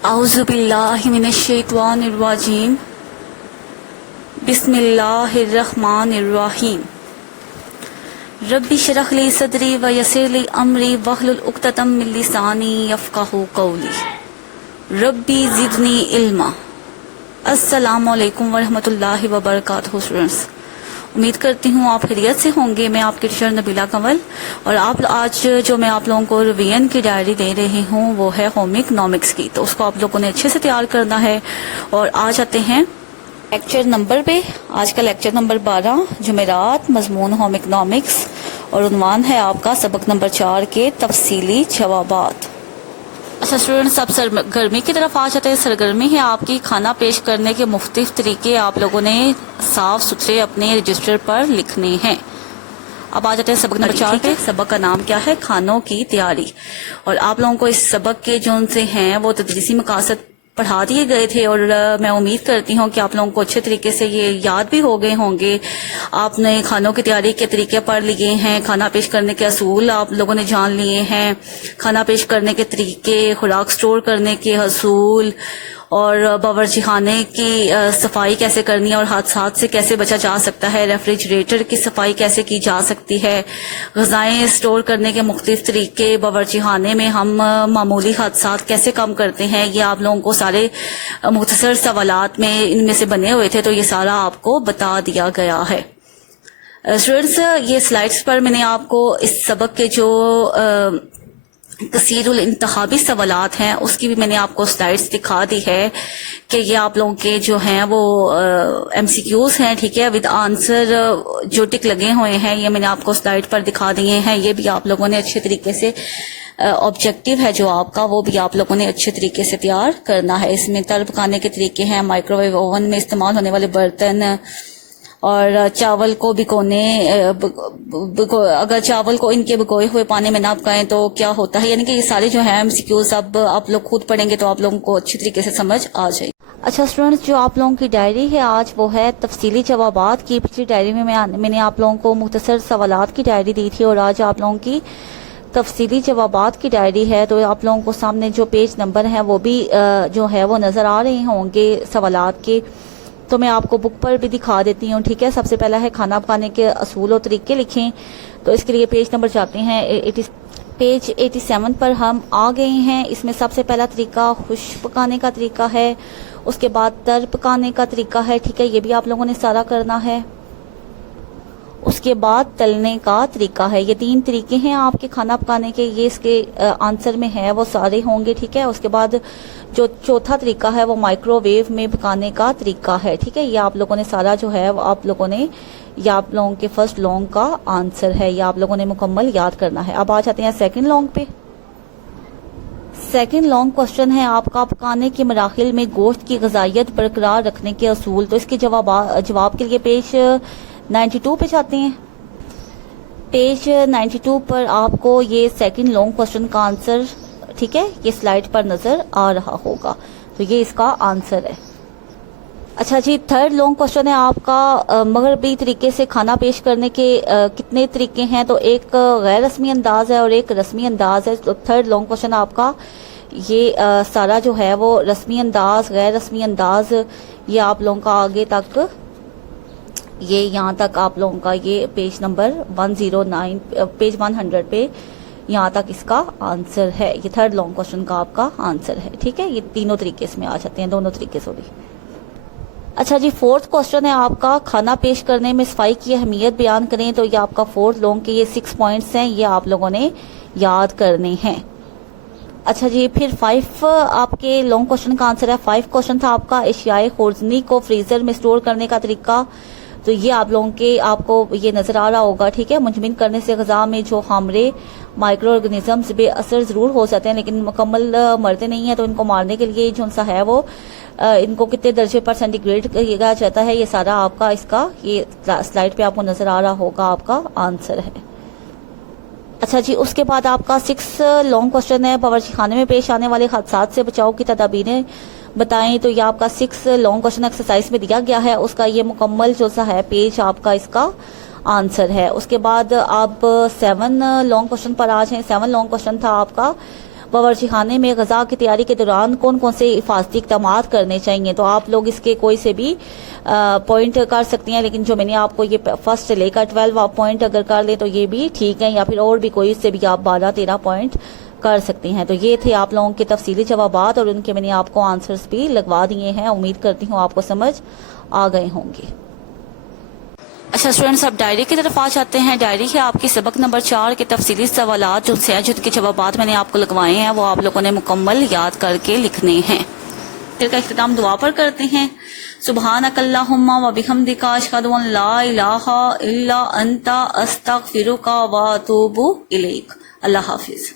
اعوذ باللہ من الشیطان الرجیم بسم اللہ الرحمن الرحیم ربی اشرح لی صدری ویسر لی امری واحلل عقدۃ من لسانی یفقہوا قولی ربی زدنی علما۔ السلام علیکم ورحمۃ اللہ وبرکاتہ اسٹوڈنٹس، امید کرتی ہوں آپ خیریت سے ہوں گے۔ میں آپ کی ٹیچر نبیلہ کنول، اور آج جو میں آپ لوگوں کو ریویژن کی ڈائری دے رہی ہوں وہ ہے ہوم اکنامکس کی، تو اس کو آپ لوگوں نے اچھے سے تیار کرنا ہے۔ اور آج آتے ہیں لیکچر نمبر پہ۔ آج کا لیکچر نمبر 12 جمعرات، مضمون ہوم اکنامکس، اور عنوان ہے آپ کا سبق نمبر 4 کے تفصیلی جوابات۔ اچھا اسٹوڈنٹس، اب سرگرمی کی طرف آ جاتے ہیں۔ سرگرمی ہے آپ کی کھانا پیش کرنے کے مختلف طریقے آپ لوگوں نے صاف ستھرے اپنے رجسٹر پر لکھنے ہیں۔ اب آ جاتے ہیں سبق نمبر 4 کے۔ سبق کا نام کیا ہے؟ کھانوں کی تیاری۔ اور آپ لوگوں کو اس سبق کے جو ان سے ہیں وہ تدریسی مقاصد پڑھا دیے گئے تھے، اور میں امید کرتی ہوں کہ آپ لوگوں کو اچھے طریقے سے یہ یاد بھی ہو گئے ہوں گے۔ آپ نے کھانوں کی تیاری کے طریقے پڑھ لیے ہیں، کھانا پیش کرنے کے اصول آپ لوگوں نے جان لیے ہیں، کھانا پیش کرنے کے طریقے، خوراک سٹور کرنے کے اصول، اور باورچی خانے کی صفائی کیسے کرنی ہے اور حادثات سے کیسے بچا جا سکتا ہے، ریفریجریٹر کی صفائی کیسے کی جا سکتی ہے، غذائیں سٹور کرنے کے مختلف طریقے، باورچی خانے میں ہم معمولی حادثات کیسے کم کرتے ہیں، یہ آپ لوگوں کو سارے مختصر سوالات میں ان میں سے بنے ہوئے تھے، تو یہ سارا آپ کو بتا دیا گیا ہے۔ اسٹوڈنٹس، یہ سلائڈس پر میں نے آپ کو اس سبق کے جو کثیر الانتخابی سوالات ہیں اس کی بھی میں نے آپ کو سلائڈز دکھا دی ہے کہ یہ آپ لوگوں کے جو ہیں وہ ایم سی کیوز ہیں، ٹھیک ہے، ود آنسر جو ٹک لگے ہوئے ہیں یہ میں نے آپ کو سلائڈ پر دکھا دیے ہیں۔ یہ بھی آپ لوگوں نے اچھے طریقے سے آبجیکٹیو ہے جو آپ کا، وہ بھی آپ لوگوں نے اچھے طریقے سے تیار کرنا ہے۔ اس میں تل پکانے کے طریقے ہیں، مائکرو ویو اوون میں استعمال ہونے والے برتن، اور چاول کو اگر چاول کو ان کے بھگوئے ہوئے پانی میں نہ پکائیں تو کیا ہوتا ہے، یعنی کہ یہ سارے جو ہیں ایم سی کیوز اب آپ لوگ خود پڑھیں گے تو آپ لوگوں کو اچھی طریقے سے سمجھ آ جائے۔ اچھا اسٹوڈنٹس، جو آپ لوگوں کی ڈائری ہے آج وہ ہے تفصیلی جوابات کی۔ پچھلی ڈائری میں میں نے آپ لوگوں کو مختصر سوالات کی ڈائری دی تھی، اور آج آپ لوگوں کی تفصیلی جوابات کی ڈائری ہے، تو آپ لوگوں کو سامنے جو پیج نمبر ہیں وہ بھی جو ہے وہ نظر آ رہے ہوں گے سوالات کے، تو میں آپ کو بک پر بھی دکھا دیتی ہوں، ٹھیک ہے۔ سب سے پہلا ہے کھانا پکانے کے اصول و طریقے لکھیں، تو اس کے لیے پیج نمبر جاتے ہیں پیج 87 پر ہم آ گئے ہیں۔ اس میں سب سے پہلا طریقہ خشک پکانے کا طریقہ ہے، اس کے بعد تر پکانے کا طریقہ ہے، ٹھیک ہے، یہ بھی آپ لوگوں نے سارا کرنا ہے۔ اس کے بعد تلنے کا طریقہ ہے۔ یہ 3 طریقے ہیں آپ کے کھانا پکانے کے، یہ اس کے آنسر میں ہے وہ سارے ہوں گے، ٹھیک ہے۔ اس کے بعد جو چوتھا طریقہ ہے وہ مائکرو ویو میں پکانے کا طریقہ ہے، ٹھیک ہے۔ یہ آپ لوگوں نے سارا جو ہے وہ آپ لوگوں نے، یہ آپ لوگوں کے فرسٹ لانگ کا آنسر ہے، یہ آپ لوگوں نے مکمل یاد کرنا ہے۔ اب آ جاتے ہیں سیکنڈ لانگ پہ۔ سیکنڈ لانگ کوشچن ہے آپ کا پکانے کے مراحل میں گوشت کی غذائیت برقرار رکھنے کے اصول، تو اس کے جواب کے لیے پیج 92 پہ جاتے ہیں۔ پیج 92 پر آپ کو یہ سیکنڈ لانگ کوشچن کا آنسر، ٹھیک ہے، یہ سلائڈ پر نظر آ رہا ہوگا، تو یہ اس کا آنسر ہے۔ اچھا جی، تھرڈ لانگ کوشچن ہے آپ کا مغربی طریقے سے کھانا پیش کرنے کے کتنے طریقے ہیں، تو ایک غیر رسمی انداز ہے اور ایک رسمی انداز ہے۔ تو تھرڈ لانگ کوشچن آپ کا یہ سارا جو ہے وہ رسمی انداز، غیر رسمی انداز، یہ آپ لوگوں کا آگے تک، یہ یہاں تک آپ لوگوں کا یہ پیج نمبر 109 پیج 100 پہ یہاں تک اس کا آنسر ہے۔ یہ تھرڈ لانگ کوشچن کا آپ کا آنسر ہے، ٹھیک ہے۔ یہ تینوں طریقے اس میں آ جاتے ہیں، دونوں طریقے سے بھی۔ اچھا جی، فورتھ کوشچن ہے آپ کا کھانا پیش کرنے میں صفائی کی اہمیت بیان کریں، تو یہ آپ کا فورتھ لانگ کے یہ 6 پوائنٹس ہیں، یہ آپ لوگوں نے یاد کرنے ہیں۔ اچھا جی، پھر 5 آپ کے لانگ کوشچن کا آنسر ہے۔ 5 کوشچن تھا آپ کا اشیائے خوردنی کو فریزر میں سٹور کرنے کا طریقہ، تو یہ آپ لوگوں کے آپ کو یہ نظر آ رہا ہوگا، ٹھیک ہے۔ منجمد کرنے سے غذا میں جو خامرے مائکرو آرگنزمز بے اثر ضرور ہو سکتے ہیں لیکن مکمل مرتے نہیں ہیں، تو ان کو مارنے کے لیے جو سا ہے وہ ان کو کتنے درجے پر سینٹی گریڈ کیا جاتا ہے، یہ سارا آپ کا اس کا یہ سلائڈ پہ آپ کو نظر آ رہا ہوگا، آپ کا آنسر ہے۔ اچھا جی، اس کے بعد آپ کا 6 لانگ کوشچن ہے باورچی خانے میں پیش آنے والے حادثات سے بچاؤ کی تدابیریں بتائیں، تو یہ آپ کا 6 لانگ کوشچن ایکسرسائز میں دیا گیا ہے، اس کا یہ مکمل جو سا ہے پیج آپ کا اس کا آنسر ہے۔ اس کے بعد آپ 7 لانگ کوشچن پر آ جائیں۔ 7 لانگ کوشچن تھا آپ کا باورچی خانے میں غذا کی تیاری کے دوران کون کون سے حفاظتی اقدامات کرنے چاہیے. تو آپ لوگ اس کے کوئی سے بھی پوائنٹ کر سکتی ہیں, لیکن جو میں نے آپ کو یہ فرسٹ سے لے کر 12 آپ پوائنٹ اگر کر لیں تو یہ بھی ٹھیک ہے, یا پھر اور بھی کوئی اس سے بھی آپ 12-13 پوائنٹ کر سکتی ہیں. تو یہ تھے آپ لوگوں کے تفصیلی جوابات, اور ان کے میں نے آپ کو آنسرز بھی لگوا دیے ہیں. امید کرتی ہوں آپ کو سمجھ آ گئے ہوں گے. اچھا اسٹوڈینٹس, اب ڈائری کی طرف آ جاتے ہیں. ڈائری ہے آپ کی سبق نمبر 4 کے تفصیلی سوالات جو سیاجد کے جوابات میں نے آپ کو لگوائے ہیں وہ آپ لوگوں نے مکمل یاد کر کے لکھنے ہیں. پھر کا اختتام دعا پر کرتے ہیں. سبحانک اللہم و بحمدک اشہد ان لا الہ الا انت استغفرک و اتوب الیک. اللہ حافظ.